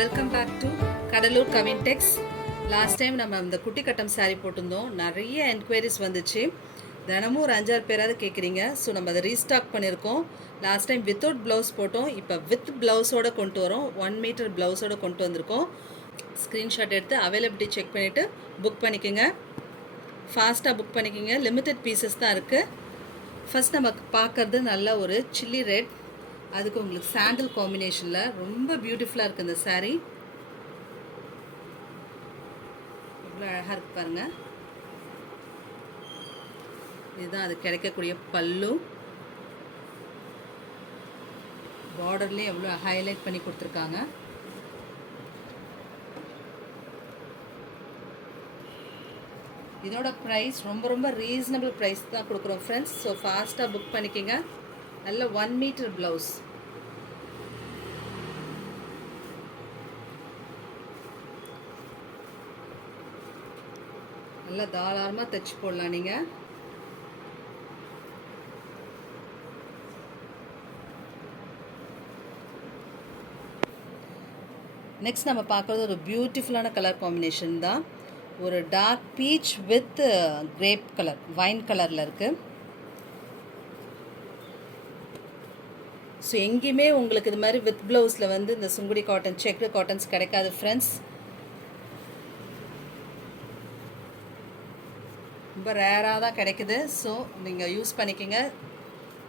Welcome back to Cuddalore Kavintex. Last time நம்ம இந்த குட்டி கட்டம் சாரீ போட்டிருந்தோம். நிறைய என்கொயரிஸ் வந்துச்சு. தினமும் ஒரு 5-6 பேராவது கேட்குறீங்க. ஸோ நம்ம அதை ரீஸ்டாக் பண்ணியிருக்கோம். லாஸ்ட் டைம் வித்தவுட் ப்ளவுஸ் போட்டோம். இப்போ வித் ப்ளவுஸோடு கொண்டு வரோம். 1 மீட்டர் ப்ளவுஸோடு கொண்டு வந்திருக்கோம். ஸ்க்ரீன்ஷாட் எடுத்து அவைலபிலிட்டி செக் பண்ணிவிட்டு புக் பண்ணிக்கோங்க. ஃபாஸ்ட்டாக புக் பண்ணிக்கோங்க. லிமிட்டட் பீசஸ் தான் இருக்குது. ஃபஸ்ட் நம்ம பார்க்குறது நல்ல ஒரு சில்லி ரெட், அதுக்கு உங்களுக்கு சாண்டில் காம்பினேஷனில் ரொம்ப பியூட்டிஃபுல்லாக இருக்குது இந்த சாரீ. எவ்வளோ அழகாக இருக்குது பாருங்கள். இதுதான் அது கிடைக்கக்கூடிய பல்லு. பார்டர்லேயே எவ்வளோ ஹைலைட் பண்ணி கொடுத்துருக்காங்க. இதோட ப்ரைஸ் ரொம்ப ரீசனபிள் ப்ரைஸ் தான் கொடுக்குறோம் ஃப்ரெண்ட்ஸ். ஸோ ஃபாஸ்ட்டாக புக் பண்ணிக்கோங்க. நல்ல 1 மீட்டர் ப்ளவுஸ். நல்லா தாராளமாக தைச்சி போடலாம் நீங்கள். நெக்ஸ்ட் நம்ம பார்க்குறது ஒரு பியூட்டிஃபுல்லான கலர் காம்பினேஷன் தான். ஒரு dark peach with grape colour, wine கலரில் இருக்குது. ஸோ எங்கேயுமே உங்களுக்கு இது மாதிரி வித் ப்ளவுஸில் வந்து இந்த சுங்குடி காட்டன், செக்டு காட்டன்ஸ் கிடைக்காது ஃப்ரெண்ட்ஸ். ரொம்ப ரேராக தான் கிடைக்குது. ஸோ நீங்கள் யூஸ் பண்ணிக்கோங்க.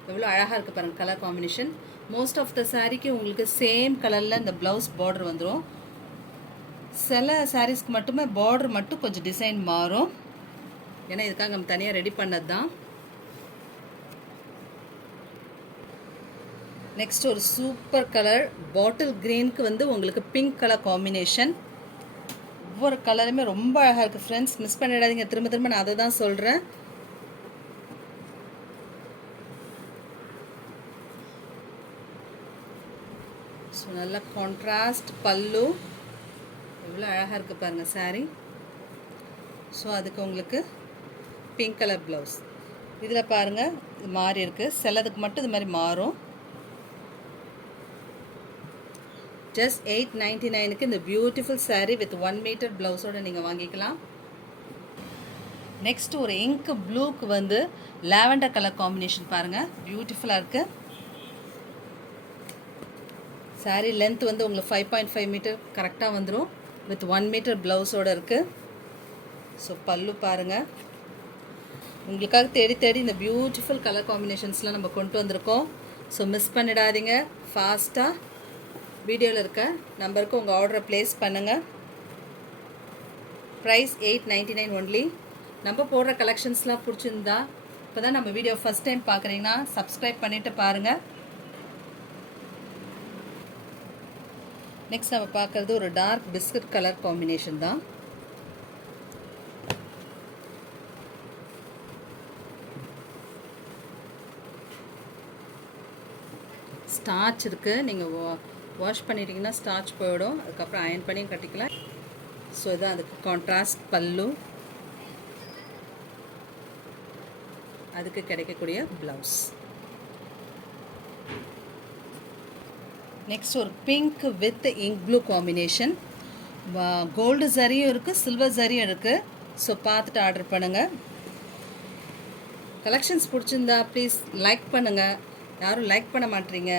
எவ்வளோ அழகாக இருக்குது பாருங்கள் colour combination. Most of the சாரீக்கு உங்களுக்கு சேம் கலரில் இந்த ப்ளவுஸ் பார்டர் வந்துடும். சில சாரீஸ்க்கு மட்டுமே பார்டர் மட்டும் கொஞ்சம் டிசைன் மாறும். ஏன்னா இதுக்காக நம்ம தனியாக ரெடி பண்ணது தான். நெக்ஸ்ட் ஒரு சூப்பர் கலர் பாட்டில் க்ரீனுக்கு வந்து உங்களுக்கு பிங்க் கலர் காம்பினேஷன். ஒவ்வொரு கலருமே ரொம்ப அழகாக இருக்குது ஃப்ரெண்ட்ஸ். மிஸ் பண்ணிடாதீங்க. திரும்ப நான் அதை தான் சொல்கிறேன். ஸோ நல்ல கான்ட்ராஸ்ட் பல்லு. எவ்வளோ அழகாக இருக்குது பாருங்கள் சாரீ. ஸோ அதுக்கு உங்களுக்கு பிங்க் கலர் ப்ளவுஸ். இதில் பாருங்கள் இது மாறி இருக்குது. சிலதுக்கு மட்டும் இது மாதிரி மாறும். ஜஸ்ட் 899க்கு இந்த பியூட்டிஃபுல் சாரீ வித் 1 மீட்டர் ப்ளவுஸோடு நீங்கள் வாங்கிக்கலாம். நெக்ஸ்ட் ஒரு இங்க் ப்ளூக்கு வந்து லாவெண்டர் கலர் காம்பினேஷன் பாருங்கள். பியூட்டிஃபுல்லாக இருக்குது. சாரீ லென்த் வந்து உங்களுக்கு 5.5 மீட்டர் கரெக்டாக வந்துடும். வித் 1 மீட்டர் ப்ளவுஸோடு இருக்குது. ஸோ பல்லு பாருங்கள். உங்களுக்காக தேடி இந்த பியூட்டிஃபுல் கலர் காம்பினேஷன்ஸ்லாம் நம்ம கொண்டு வந்திருக்கோம். ஸோ மிஸ் பண்ணிடாதீங்க. ஃபாஸ்ட்டாக வீடியோவில் இருக்க நம்பருக்கு உங்கள் ஆர்டரை ப்ளேஸ் பண்ணுங்கள். Price 899 only. நம்ம போடுற கலெக்ஷன்ஸ்லாம் பிடிச்சிருந்தா, இப்போ தான் நம்ம வீடியோ ஃபஸ்ட் டைம் பார்க்குறீங்கன்னா சப்ஸ்கிரைப் பண்ணிவிட்டு பாருங்கள். நெக்ஸ்ட் நம்ம பார்க்குறது ஒரு டார்க் பிஸ்கட் கலர் காம்பினேஷன் தான். ஸ்டார்ச் இருக்குது. நீங்கள் வாஷ் பண்ணிட்டீங்கன்னா ஸ்டார்ச் போயிடும். அதுக்கப்புறம் அயன் பண்ணி கட்டிக்கலாம். ஸோ இதான் அதுக்கு கான்ட்ராஸ்ட் பல்லு, அதுக்கு கிடைக்கக்கூடிய ப்ளவுஸ். நெக்ஸ்ட் ஒரு pink with ink blue combination. Gold சரியும் இருக்குது, சில்வர் சரியும் இருக்குது. ஸோ பார்த்துட்டு ஆர்டர் பண்ணுங்கள். கலெக்ஷன்ஸ் பிடிச்சிருந்தா ப்ளீஸ் லைக் பண்ணுங்கள். யாரும் லைக் பண்ண மாட்டீங்க.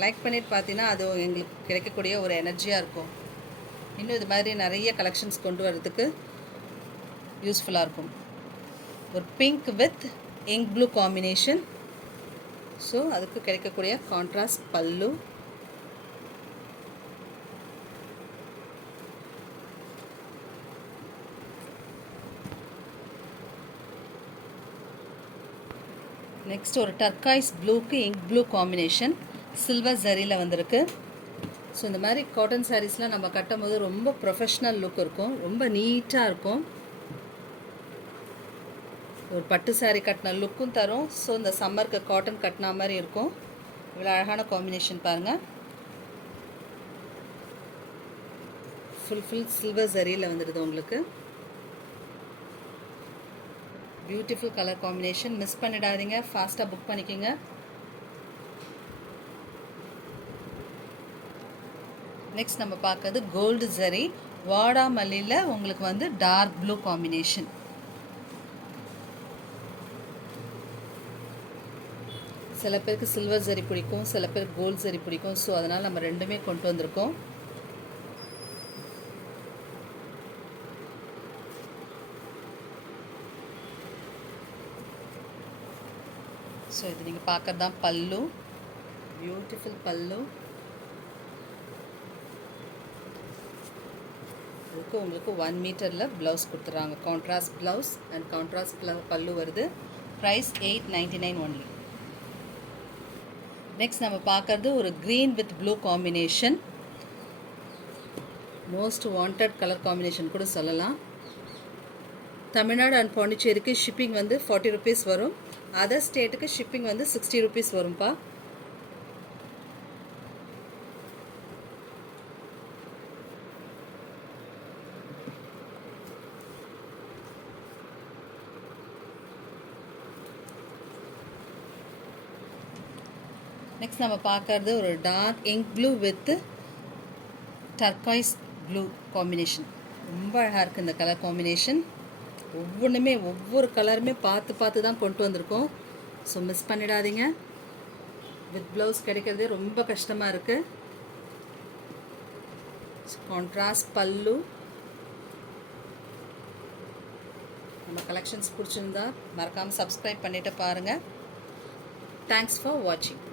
லைக் பண்ணிட்டு பார்த்தீங்கன்னா அது எங்களுக்கு கிடைக்கக்கூடிய ஒரு எனர்ஜியாக இருக்கும். இன்னும் இது மாதிரி நிறைய கலெக்ஷன்ஸ் கொண்டு வரதுக்கு யூஸ்ஃபுல்லாக இருக்கும். ஒரு pink with ink blue combination. So அதுக்கு கிடைக்கக்கூடிய கான்ட்ராஸ்ட் பல்லு. நெக்ஸ்ட் ஒரு டர்காய்ஸ் ப்ளூக்கு இங்க் ப்ளூ காம்பினேஷன் சில்வர் ஜரியில் வந்திருக்கு. ஸோ இந்த மாதிரி காட்டன் சாரீஸ்லாம் நம்ம கட்டும் போது ரொம்ப ப்ரொஃபஷ்னல் லுக் இருக்கும். ரொம்ப நீட்டாக இருக்கும். ஒரு பட்டு சாரீ கட்டின லுக்கும் தரும். ஸோ இந்த சம்மருக்கு காட்டன் கட்டின மாதிரி இருக்கும். இவ்வளோ அழகான காம்பினேஷன் பாருங்கள். ஃபுல் சில்வர் ஜரியில் வந்துடுது உங்களுக்கு. Beautiful colour combination. மிஸ் பண்ணிடாதீங்க. ஃபாஸ்ட்டாக புக் பண்ணிக்கோங்க. நெக்ஸ்ட் நம்ம பார்க்கறது கோல்டு ஜரி வாடாமல்லியில் உங்களுக்கு வந்து டார்க் ப்ளூ காம்பினேஷன். சில பேருக்கு சில்வர் ஜரி பிடிக்கும், சில பேருக்கு கோல்டு ஜரி பிடிக்கும். ஸோ அதனால் நம்ம ரெண்டுமே கொண்டு வந்திருக்கோம். ஸோ இது நீங்கள் பார்க்குறது தான் பல்லு, பியூட்டிஃபுல் பல்லு. இதுக்கு உங்களுக்கு 1 மீட்டரில் ப்ளவுஸ் கொடுத்துட்றாங்க. கான்ட்ராஸ்ட் ப்ளவுஸ் அண்ட் கான்ட்ராஸ்ட் பல்லு வருது. Price 899 only. நெக்ஸ்ட் நம்ம பார்க்குறது ஒரு green with blue combination. Most wanted colour combination கூட சொல்லலாம். தமிழ்நாடு அண்ட் பாண்டிச்சேரிக்கு ஷிப்பிங் வந்து 40 ருபீஸ் வரும். அதர் ஸ்டேட்டுக்கு ஷிப்பிங் வந்து 60 ருபீஸ் வரும்ப்பா. நெக்ஸ்ட் நம்ம பார்க்குறது ஒரு dark ink blue with turquoise blue combination. ரொம்ப அழகாக இருக்குது இந்த கலர் காம்பினேஷன். ஒவ்வொன்றுமே ஒவ்வொரு கலருமே பார்த்து தான் கொண்டு வந்திருக்கோம். ஸோ மிஸ் பண்ணிடாதீங்க. வித் ப்ளவுஸ் கிடைக்கிறதே ரொம்ப கஷ்டமாக இருக்குது. கான்ட்ராஸ்ட் பல்லு. நம்ம கலெக்ஷன்ஸ் பிடிச்சிருந்தா மறக்காமல் சப்ஸ்கிரைப் பண்ணிவிட்டு பாருங்கள். தேங்க்ஸ் ஃபார் வாட்சிங்.